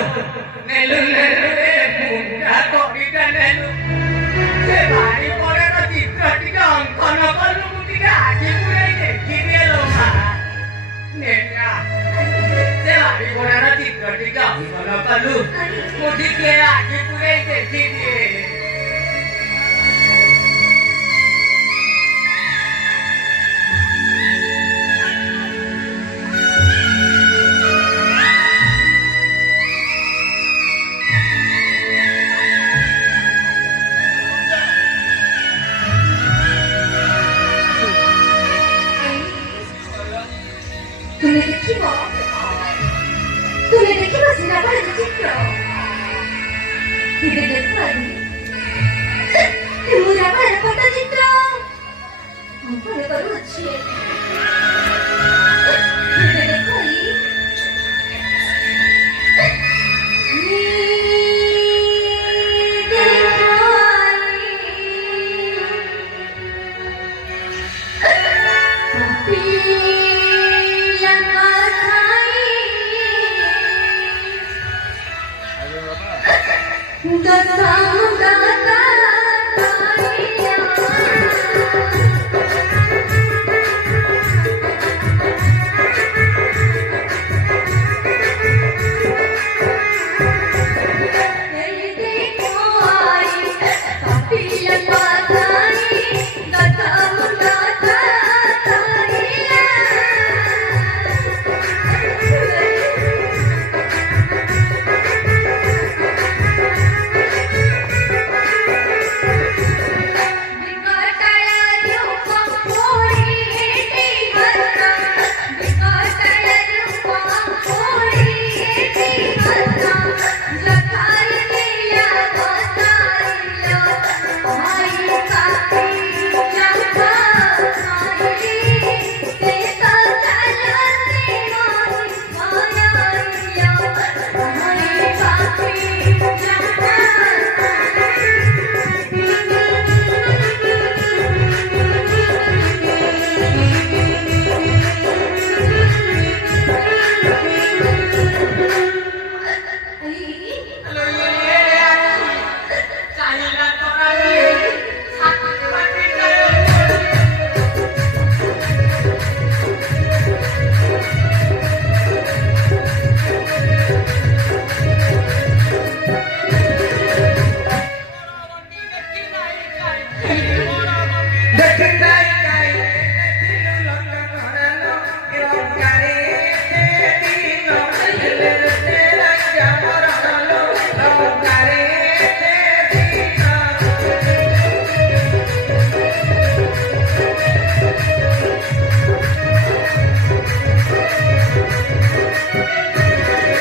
ନେଲୁ ନେଲୁ ରେ ମୁଣ୍ଡା କବିଟା ନେଲୁ ସେ ଭାରି ପଡ଼ର ଚିତ୍ର ଟିକେ ଅଙ୍କନ କଲୁ ମୁଁ ଟିକେ ଆଖି ପୁରେଇ ଦେଖିଦିଏ ଲୋ ମା ନେଲା ସେ ଭାରି ପଡ଼ର ଚିତ୍ର ଟିକେ ଅଙ୍କନ କଲୁ ମୁଁ ଟିକେ ଆଖି ପୁରେଇ ଦେଖିଦିଏ तुम्हें देखिए सीना पड़े चित्र देखो मुझे पड़े फोटो चित्र पड़े करू अच्छी देखो Dadah, dadah.